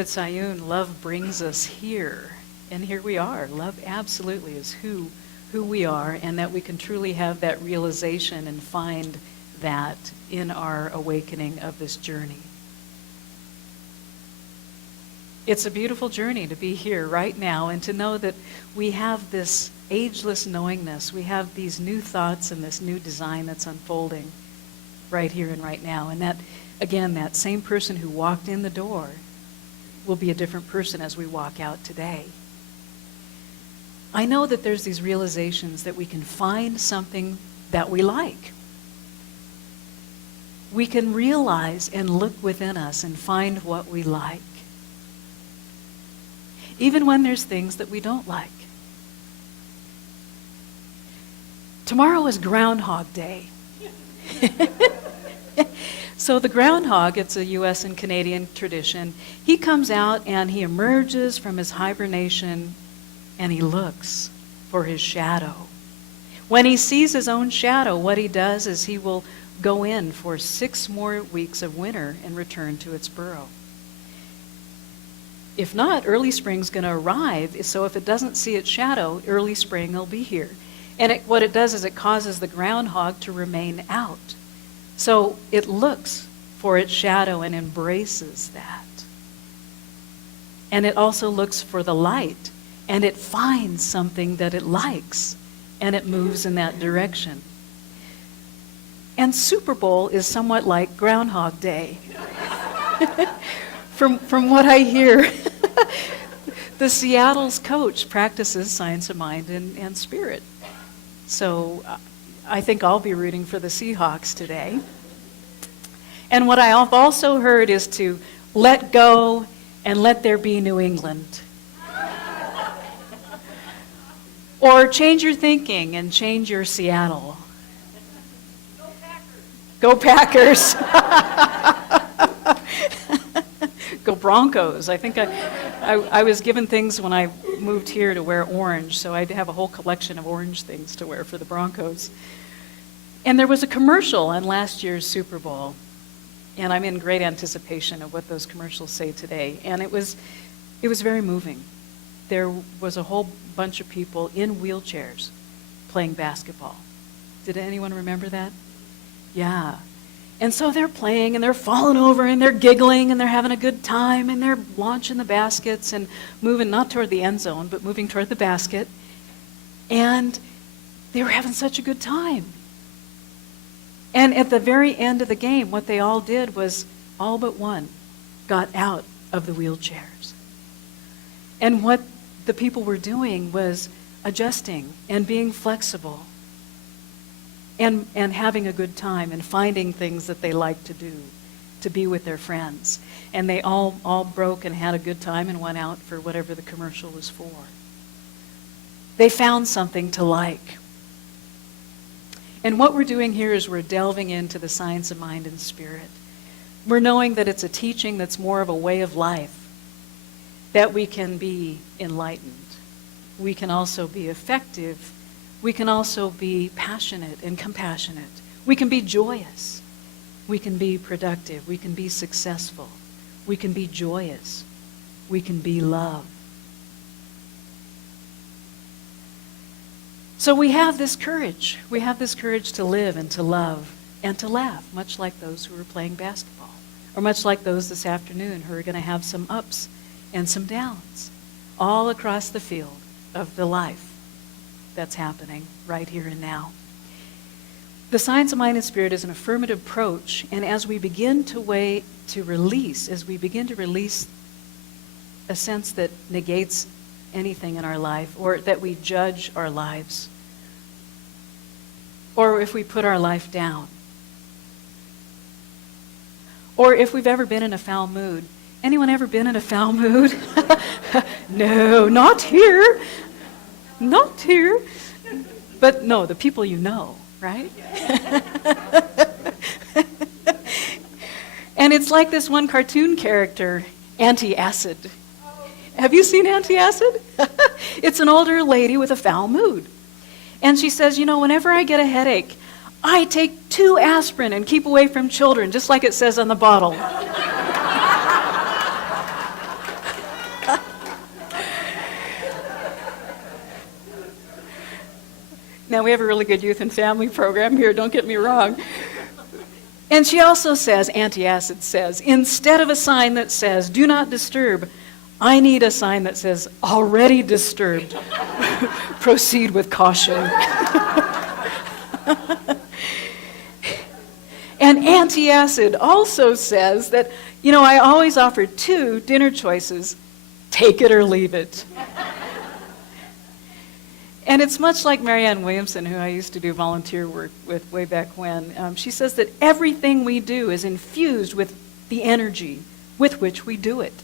At Sowing, love brings us here. And here we are. Love absolutely is who we are, and that we can truly have that realization and find that in our awakening of this journey. It's a beautiful journey to be here right now and to know that we have this ageless knowingness. We have these new thoughts and this new design that's unfolding right here and right now. And that, again, that same person who walked in the door will be a different person as we walk out today. I know that there's these realizations that we can find something that we like. We can realize and look within us and find what we like. Even when there's things that we don't like. Tomorrow is Groundhog Day. So the groundhog, it's a U.S. and Canadian tradition, he comes out and he emerges from his hibernation and he looks for his shadow. When he sees his own shadow, what he does is he will go in for 6 more weeks of winter and return to its burrow. If not, early spring's going to arrive, so if it doesn't see its shadow, early spring will be here. And what it does is it causes the groundhog to remain out. So it looks for its shadow and embraces that. And it also looks for the light, and it finds something that it likes, and it moves in that direction. And Super Bowl is somewhat like Groundhog Day. From what I hear, the Seattle's coach practices science of mind and spirit. So I think I'll be rooting for the Seahawks today. And what I've also heard is to let go and let there be New England. Or change your thinking and change your Seattle. Go Packers. Go Packers. Go Broncos. I think I was given things when I moved here to wear orange, so I have a whole collection of orange things to wear for the Broncos. And there was a commercial on last year's Super Bowl, and I'm in great anticipation of what those commercials say today. And it was very moving. There was a whole bunch of people in wheelchairs playing basketball. Did anyone remember that? Yeah. And so they're playing and they're falling over and they're giggling and they're having a good time and they're launching the baskets and moving not toward the end zone, but moving toward the basket. And they were having such a good time. And at the very end of the game, what they all did was all but one got out of the wheelchairs. And what the people were doing was adjusting and being flexible and having a good time and finding things that they like to do, to be with their friends. And they all broke and had a good time and went out for whatever the commercial was for. They found something to like. And what we're doing here is we're delving into the science of mind and spirit. We're knowing that it's a teaching that's more of a way of life, that we can be enlightened. We can also be effective. We can also be passionate and compassionate. We can be joyous. We can be productive. We can be successful. We can be joyous. We can be love. So we have this courage. We have this courage to live and to love and to laugh, much like those who are playing basketball, or much like those this afternoon who are going to have some ups and some downs all across the field of the life that's happening right here and now. The science of mind and spirit is an affirmative approach, and as we begin to release a sense that negates anything in our life, or that we judge our lives, or if we put our life down, or if we've ever been in a foul mood. Anyone ever been in a foul mood? No, not here. Not here. But no, the people you know, right? And it's like this one cartoon character, Antacid. Have you seen Antacid? It's an older lady with a foul mood. And she says, whenever I get a headache, I take 2 aspirin and keep away from children, just like it says on the bottle. Now, we have a really good youth and family program here, don't get me wrong. And she also says, antacid says, instead of a sign that says, do not disturb, I need a sign that says, already disturbed. Proceed with caution. And antacid also says that, I always offer 2 dinner choices, take it or leave it. And it's much like Marianne Williamson, who I used to do volunteer work with way back when. She says that everything we do is infused with the energy with which we do it.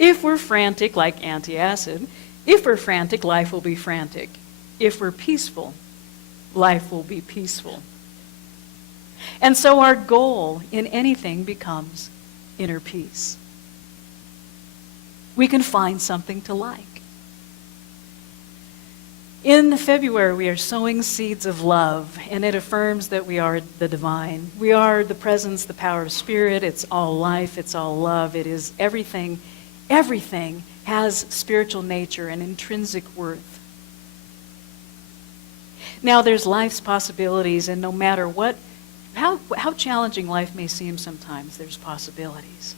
If we're frantic, like antacid, if we're frantic, life will be frantic. If we're peaceful, life will be peaceful. And so our goal in anything becomes inner peace. We can find something to like. In February, we are sowing seeds of love, and it affirms that we are the divine. We are the presence, the power of spirit. It's all life. It's all love. It is everything. Everything has spiritual nature and intrinsic worth. Now, there's life's possibilities, and no matter how challenging life may seem sometimes, there's possibilities.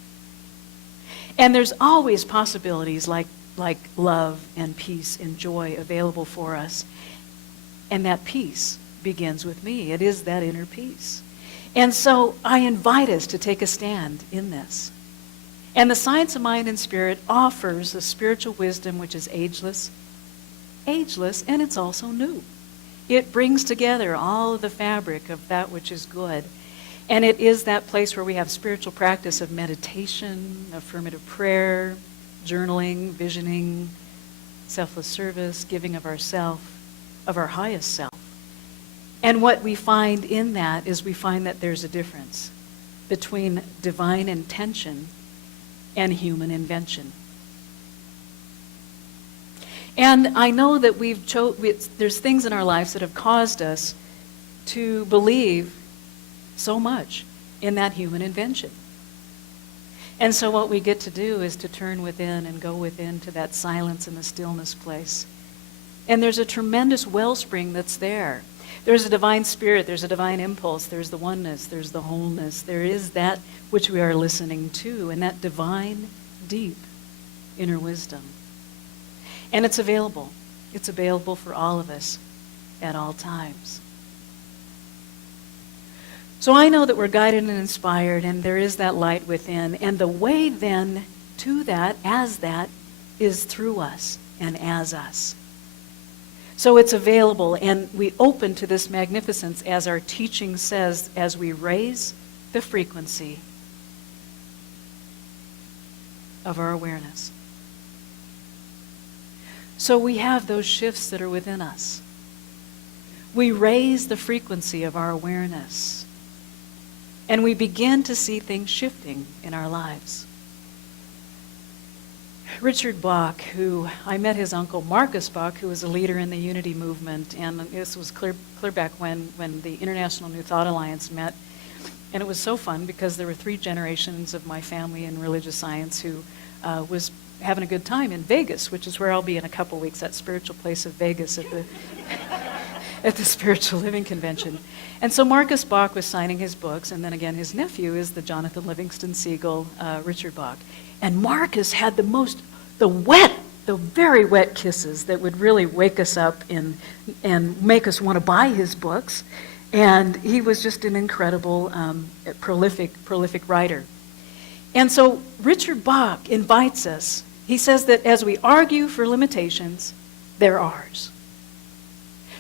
And there's always possibilities like love and peace and joy available for us. And that peace begins with me. It is that inner peace. And so I invite us to take a stand in this. And the Science of Mind and Spirit offers a spiritual wisdom which is ageless, and it's also new. It brings together all of the fabric of that which is good. And it is that place where we have spiritual practice of meditation, affirmative prayer, journaling, visioning, selfless service, giving of ourself, of our highest self. And what we find in that is we find that there's a difference between divine intention and human invention. And I know that there's things in our lives that have caused us to believe so much in that human invention. And so what we get to do is to turn within and go within to that silence and the stillness place. And there's a tremendous wellspring that's there. There's a divine spirit, there's a divine impulse, there's the oneness, there's the wholeness. There is that which we are listening to, and that divine, deep inner wisdom. And it's available. It's available for all of us at all times. So I know that we're guided and inspired, and there is that light within. And the way then to that, as that, is through us and as us. So it's available, and we open to this magnificence, as our teaching says, as we raise the frequency of our awareness. So we have those shifts that are within us. We raise the frequency of our awareness. And we begin to see things shifting in our lives. Richard Bach, who I met his uncle Marcus Bach, who was a leader in the Unity movement, and this was clear back when the International New Thought Alliance met. And it was so fun because there were 3 generations of my family in religious science who was having a good time in Vegas, which is where I'll be in a couple weeks, that spiritual place of Vegas at the Spiritual Living Convention. And so Marcus Bach was signing his books, and then again his nephew is the Jonathan Livingston Seagull, Richard Bach. And Marcus had the very wet kisses that would really wake us up and make us want to buy his books. And he was just an incredible, prolific writer. And so Richard Bach invites us. He says that as we argue for limitations, they're ours.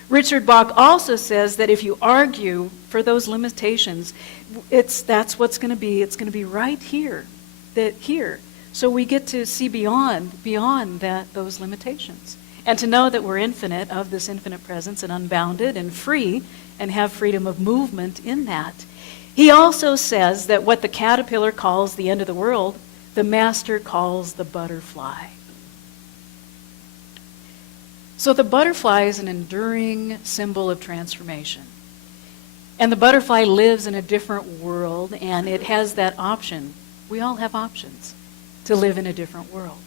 Richard Bach also says that if you argue for those limitations, that's what's going to be. It's going to be right here, here. So we get to see beyond those limitations, and to know that we're infinite, of this infinite presence, and unbounded and free, and have freedom of movement in that. He also says that what the caterpillar calls the end of the world, the master calls the butterfly. So the butterfly is an enduring symbol of transformation. And the butterfly lives in a different world, and it has that option. We all have options to live in a different world.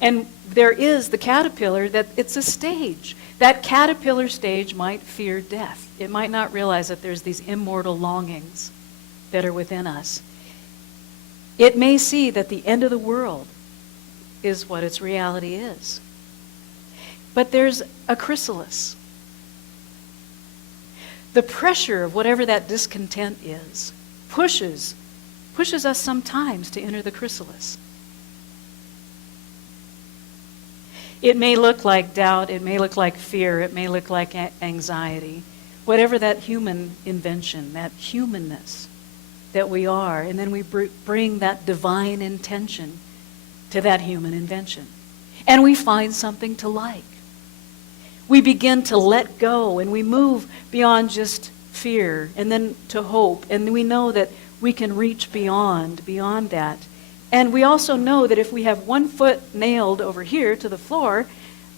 And there is the caterpillar, that it's a stage. That caterpillar stage might fear death. It might not realize that there's these immortal longings that are within us. It may see that the end of the world is what its reality is. But there's a chrysalis. The pressure of whatever that discontent is pushes us sometimes to enter the chrysalis. It may look like doubt, it may look like fear, it may look like anxiety, whatever that human invention, that humanness that we are, and then we bring that divine intention to that human invention. And we find something to like. We begin to let go, and we move beyond just fear, and then to hope, and we know that we can reach beyond that. And we also know that if we have one foot nailed over here to the floor,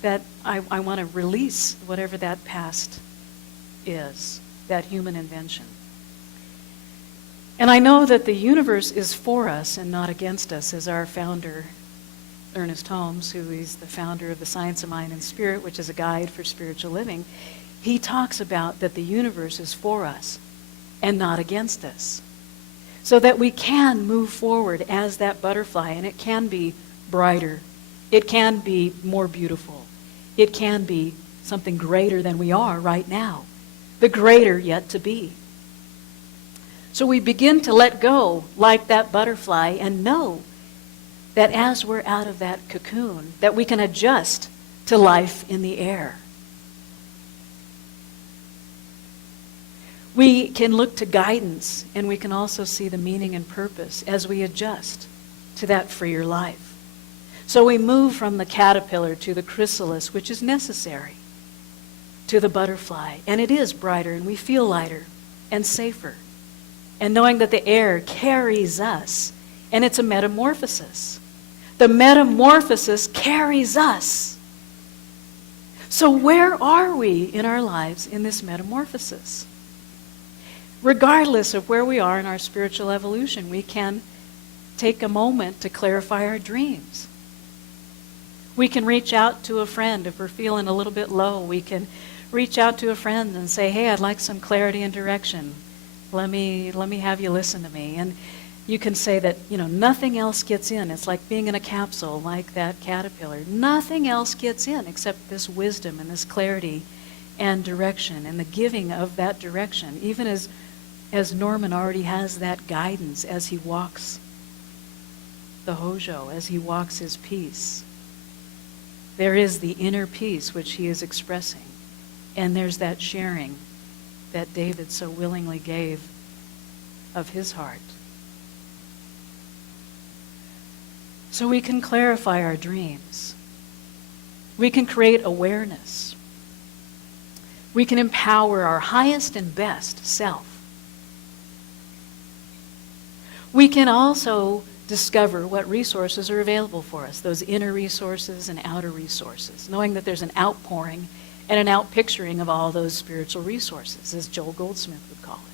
that I want to release whatever that past is, that human invention. And I know that the universe is for us and not against us, as our founder, Ernest Holmes, who is the founder of the Science of Mind and Spirit, which is a guide for spiritual living, he talks about that the universe is for us and not against us. So that we can move forward as that butterfly, and it can be brighter. It can be more beautiful. It can be something greater than we are right now. The greater yet to be. So we begin to let go like that butterfly and know that as we're out of that cocoon, that we can adjust to life in the air. We can look to guidance, and we can also see the meaning and purpose as we adjust to that freer life. So we move from the caterpillar to the chrysalis, which is necessary, to the butterfly. And it is brighter, and we feel lighter and safer. And knowing that the air carries us, and it's a metamorphosis. The metamorphosis carries us. So where are we in our lives in this metamorphosis? Regardless of where we are in our spiritual evolution, we can take a moment to clarify our dreams. We can reach out to a friend if we're feeling a little bit low. We can reach out to a friend and say, hey, I'd like some clarity and direction. Let me have you listen to me. And you can say that, nothing else gets in. It's like being in a capsule, like that caterpillar. Nothing else gets in except this wisdom and this clarity and direction and the giving of that direction, even as Norman already has that guidance as he walks the Hojo, as he walks his peace. There is the inner peace which he is expressing. And there's that sharing that David so willingly gave of his heart. So we can clarify our dreams. We can create awareness. We can empower our highest and best self. We can also discover what resources are available for us, those inner resources and outer resources, knowing that there's an outpouring and an outpicturing of all those spiritual resources, as Joel Goldsmith would call it.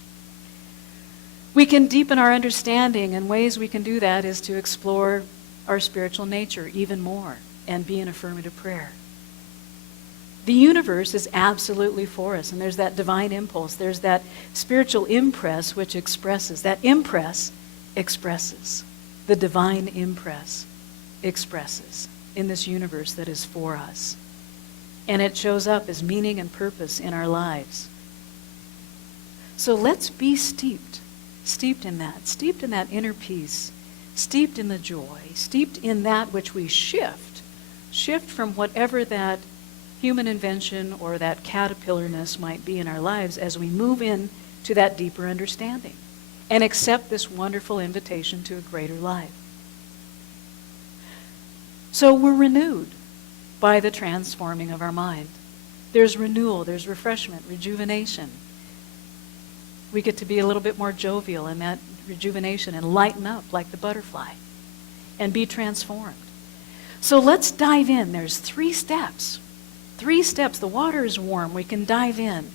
We can deepen our understanding, and ways we can do that is to explore our spiritual nature even more and be in affirmative prayer. The universe is absolutely for us, and there's that divine impulse. There's that spiritual impress which expresses. That impress expresses. The divine impress expresses in this universe that is for us. And it shows up as meaning and purpose in our lives. So let's be steeped in that inner peace, steeped in the joy, steeped in that which we shift from whatever that human invention or that caterpillarness might be in our lives as we move in to that deeper understanding and accept this wonderful invitation to a greater life. So we're renewed by the transforming of our mind. There's renewal, there's refreshment, rejuvenation. We get to be a little bit more jovial in that rejuvenation and lighten up like the butterfly and be transformed. So let's dive in. There's 3 steps. 3 steps. The water is warm. We can dive in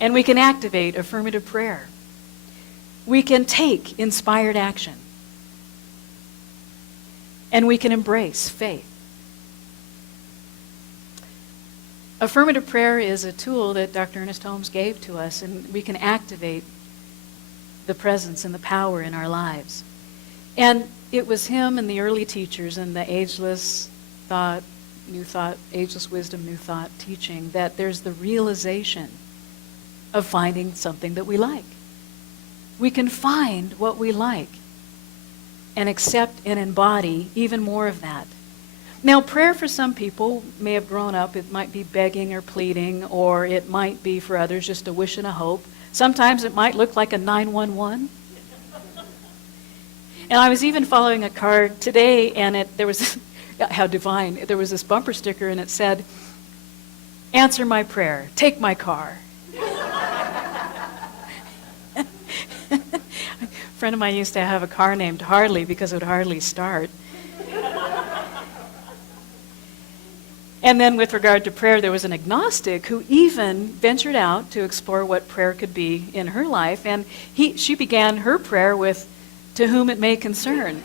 and we can activate affirmative prayer. We can take inspired action. And we can embrace faith. Affirmative prayer is a tool that Dr. Ernest Holmes gave to us, and we can activate the presence and the power in our lives. And it was him and the early teachers and the ageless thought, new thought, ageless wisdom, new thought teaching, that there's the realization of finding something that we like. We can find what we like and accept and embody even more of that. Now, prayer for some people may have grown up. It might be begging or pleading, or it might be for others just a wish and a hope. Sometimes it might look like a 911. And I was even following a card today, and there was, how divine, there was this bumper sticker, and it said, "Answer my prayer, take my car." A friend of mine used to have a car named Harley because it would hardly start. And then with regard to prayer, there was an agnostic who even ventured out to explore what prayer could be in her life, and she began her prayer with, "To whom it may concern."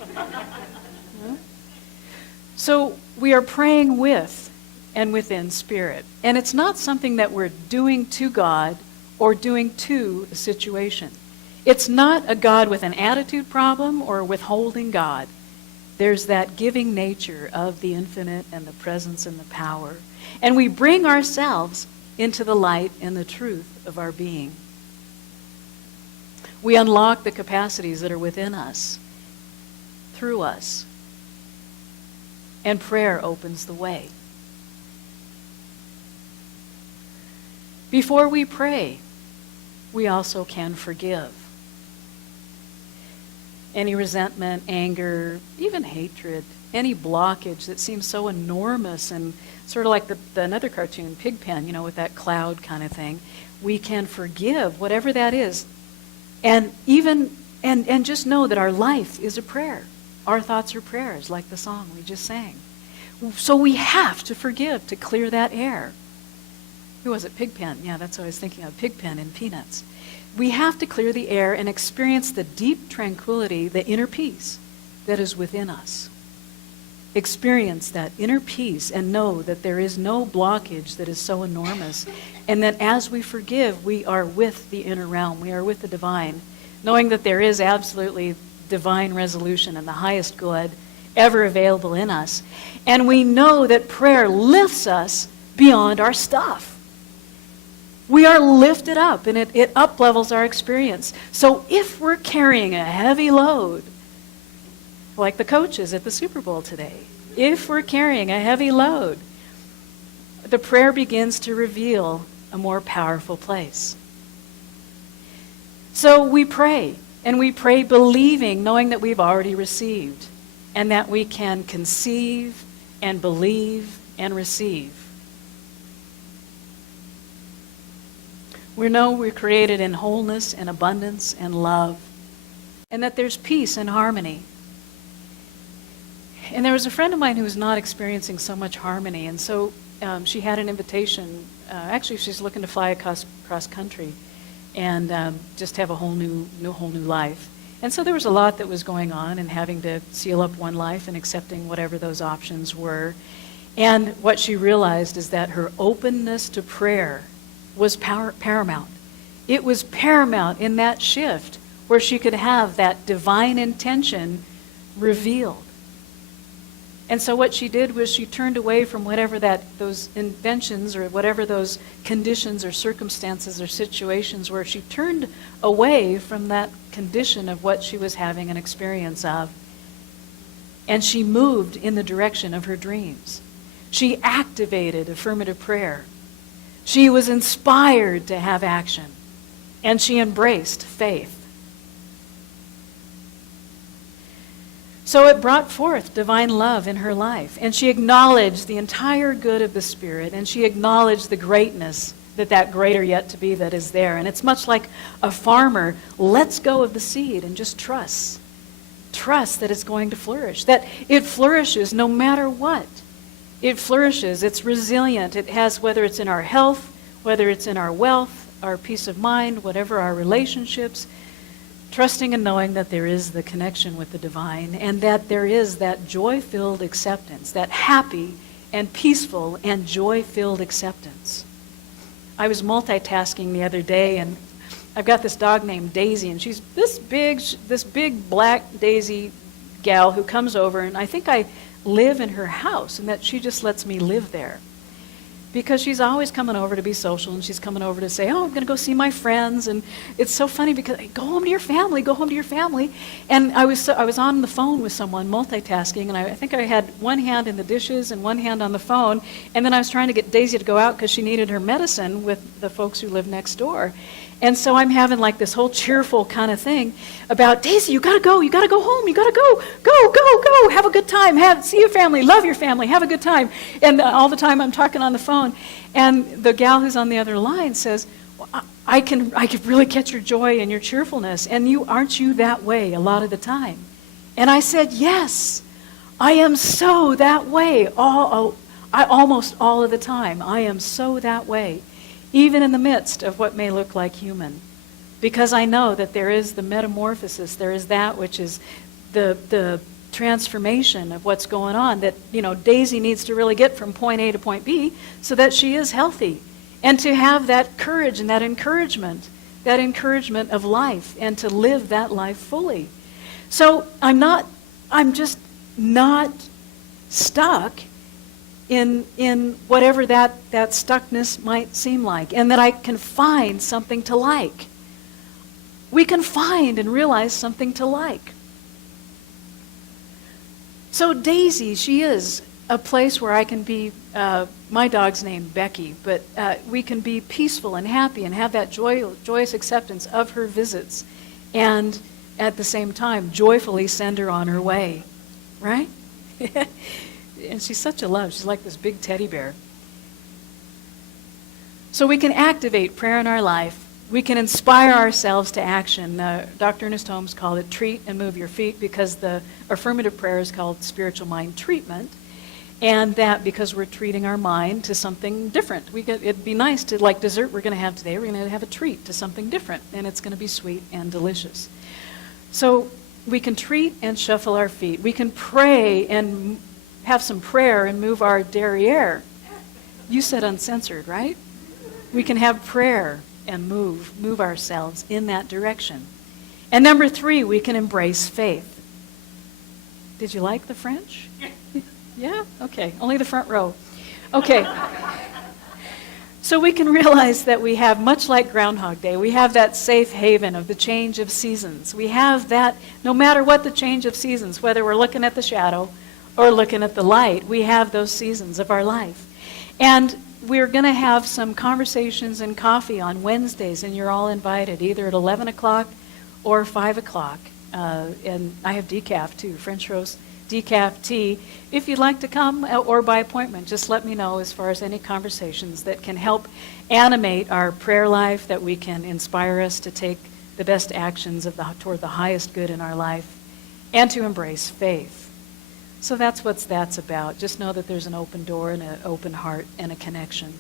So we are praying with and within spirit. And it's not something that we're doing to God or doing to a situation. It's not a God with an attitude problem or withholding God. There's that giving nature of the infinite and the presence and the power. And we bring ourselves into the light and the truth of our being. We unlock the capacities that are within us, through us. And prayer opens the way. Before we pray, we also can forgive. Any resentment, anger, even hatred, any blockage that seems so enormous and sort of like the another cartoon, Pigpen, with that cloud kind of thing, we can forgive whatever that is. And just know that our life is a prayer. Our thoughts are prayers, like the song we just sang. So we have to forgive to clear that air. Who was it? Pigpen. Yeah, that's what I was thinking of. Pigpen in Peanuts. We have to clear the air and experience the deep tranquility, the inner peace that is within us. Experience that inner peace and know that there is no blockage that is so enormous, and that as we forgive, we are with the inner realm. We are with the divine, knowing that there is absolutely divine resolution and the highest good ever available in us. And we know that prayer lifts us beyond our stuff. We are lifted up, and it up-levels our experience. So if we're carrying a heavy load, like the coaches at the Super Bowl today, if we're carrying a heavy load, the prayer begins to reveal a more powerful place. So we pray, and we pray believing, knowing that we've already received, and that we can conceive and believe and receive. We know we're created in wholeness and abundance and love, and that there's peace and harmony. And there was a friend of mine who was not experiencing so much harmony, and so she had an invitation. Actually, she's looking to fly across country and just have a whole new life. And so there was a lot that was going on, and having to seal up one life and accepting whatever those options were. And what she realized is that her openness to prayer was paramount. It was paramount in that shift where she could have that divine intention revealed. And so what she did was she turned away from whatever those inventions or whatever those conditions or circumstances or situations were. She turned away from that condition of what she was having an experience of. And she moved in the direction of her dreams. She activated affirmative prayer. She was inspired to have action, and she embraced faith. So it brought forth divine love in her life, and she acknowledged the entire good of the Spirit, and she acknowledged the greatness that greater yet to be that is there. And it's much like a farmer lets go of the seed and just trusts that it's going to flourish, that it flourishes no matter what. It flourishes, it's resilient. It has, whether it's in our health, whether it's in our wealth, our peace of mind, whatever our relationships, trusting and knowing that there is the connection with the divine, and that there is that joy-filled acceptance, that happy and peaceful and joy-filled acceptance. I was multitasking the other day, and I've got this dog named Daisy, and she's this big black Daisy gal who comes over, and I think I live in her house, and that she just lets me live there. Because she's always coming over to be social, and she's coming over to say, oh, I'm going to go see my friends. And it's so funny because, go home to your family, go home to your family. And I was on the phone with someone multitasking, and I think I had one hand in the dishes and one hand on the phone. And then I was trying to get Daisy to go out because she needed her medicine with the folks who live next door. And so I'm having like this whole cheerful kind of thing about, Daisy, you got to go home, you got to go, have a good time, see your family, love your family, have a good time. And all the time I'm talking on the phone, and the gal who's on the other line says, well, I can really catch your joy and your cheerfulness, and aren't you that way a lot of the time? And I said, yes, I am so that way, almost all of the time. I am so that way. Even in the midst of what may look like human. Because I know that there is the metamorphosis, there is that which is the transformation of what's going on that, Daisy needs to really get from point A to point B so that she is healthy. And to have that courage and that encouragement of life, and to live that life fully. So I'm just not stuck in whatever that stuckness might seem like, and that I can find something to like. We can find and realize something to like. So Daisy, she is a place where I can be, my dog's named Becky, but we can be peaceful and happy and have that joyous acceptance of her visits, and at the same time joyfully send her on her way, right? And she's such a love. She's like this big teddy bear. So we can activate prayer in our life. We can inspire ourselves to action. Dr. Ernest Holmes called it treat and move your feet, because the affirmative prayer is called spiritual mind treatment. And that because we're treating our mind to something different. It'd be nice to, like dessert we're going to have today, we're going to have a treat to something different. And it's going to be sweet and delicious. So we can treat and shuffle our feet. We can pray and have some prayer and move our derriere. You said uncensored, right? We can have prayer and move ourselves in that direction. And number 3, we can embrace faith. Did you like the French? Yeah? Okay. Only the front row. Okay. So we can realize that we have, much like Groundhog Day, we have that safe haven of the change of seasons. We have that, no matter what the change of seasons, whether we're looking at the shadow or looking at the light, we have those seasons of our life. And we're going to have some conversations and coffee on Wednesdays, and you're all invited, either at 11 o'clock or 5 o'clock. And I have decaf, too, French roast decaf tea. If you'd like to come, or by appointment, just let me know as far as any conversations that can help animate our prayer life, that we can inspire us to take the best actions toward the highest good in our life, and to embrace faith. So that's what that's about. Just know that there's an open door and an open heart and a connection.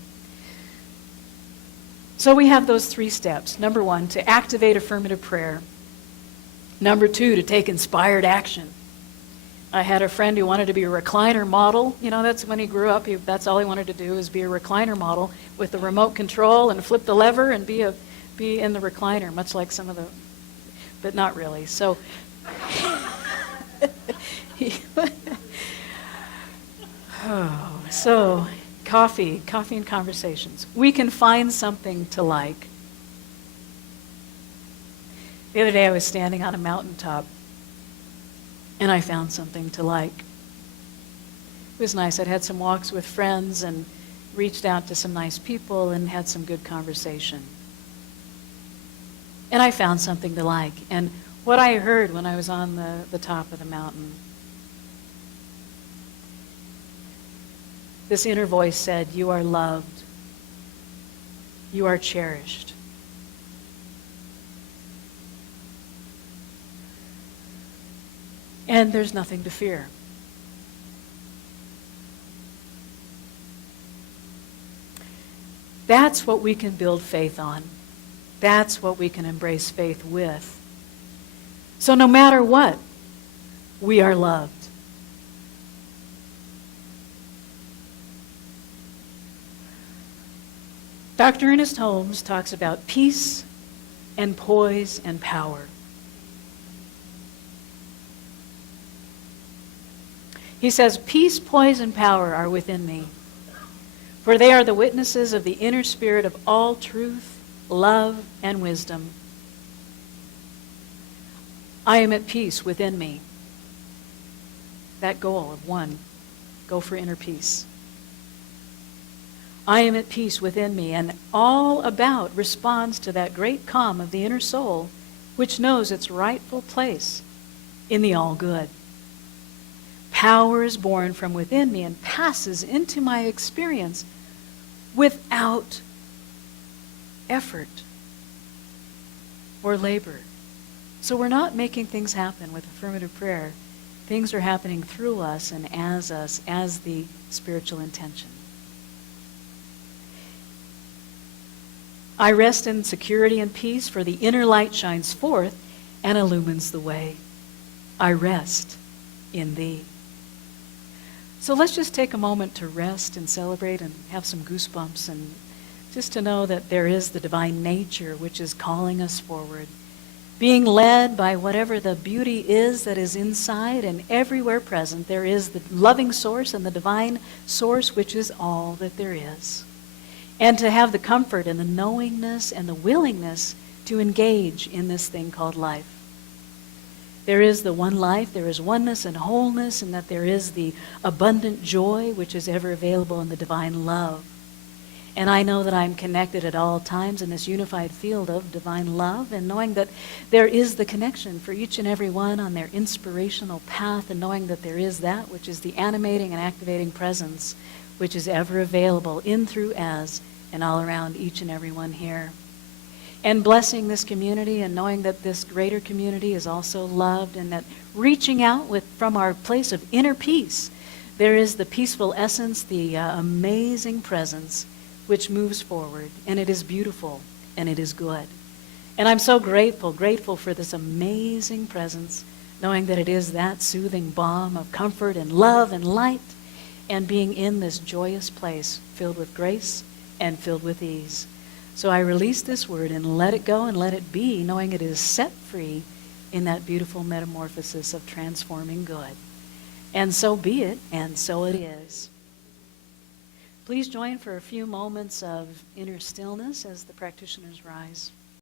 So we have those 3 steps. Number 1, to activate affirmative prayer. Number 2, to take inspired action. I had a friend who wanted to be a recliner model. That's when he grew up. That's all he wanted to do, is be a recliner model with the remote control and flip the lever and be in the recliner, much like some of the, but not really. So so coffee and conversations. We can find something to like. The other day I was standing on a mountaintop, and I found something to like. It was nice. I'd had some walks with friends and reached out to some nice people and had some good conversation. And I found something to like. And what I heard when I was on the top of the mountain, this inner voice said, "You are loved. You are cherished." And there's nothing to fear. That's what we can build faith on. That's what we can embrace faith with. So no matter what, we are loved. Dr. Ernest Holmes talks about peace and poise and power. He says, peace, poise, and power are within me, for they are the witnesses of the inner spirit of all truth, love, and wisdom. I am at peace within me. That goal of one, go for inner peace. I am at peace within me, and all about responds to that great calm of the inner soul, which knows its rightful place in the all good. Power is born from within me and passes into my experience without effort or labor. So we're not making things happen with affirmative prayer. Things are happening through us and as the spiritual intention. I rest in security and peace, for the inner light shines forth and illumines the way. I rest in thee. So let's just take a moment to rest and celebrate and have some goosebumps, and just to know that there is the divine nature which is calling us forward, being led by whatever the beauty is that is inside and everywhere present. There is the loving source and the divine source, which is all that there is. And to have the comfort and the knowingness and the willingness to engage in this thing called life. There is the one life, there is oneness and wholeness, and that there is the abundant joy which is ever available in the divine love. And I know that I'm connected at all times in this unified field of divine love, and knowing that there is the connection for each and every one on their inspirational path, and knowing that there is that which is the animating and activating presence which is ever available in, through, as, and all around each and every one here. And blessing this community and knowing that this greater community is also loved, and that reaching out from our place of inner peace, there is the peaceful essence, the amazing presence which moves forward, and it is beautiful and it is good. And I'm so grateful for this amazing presence, knowing that it is that soothing balm of comfort and love and light, and being in this joyous place filled with grace and filled with ease. So I release this word and let it go and let it be, knowing it is set free in that beautiful metamorphosis of transforming good. And so be it, and so it is. Please join for a few moments of inner stillness as the practitioners rise.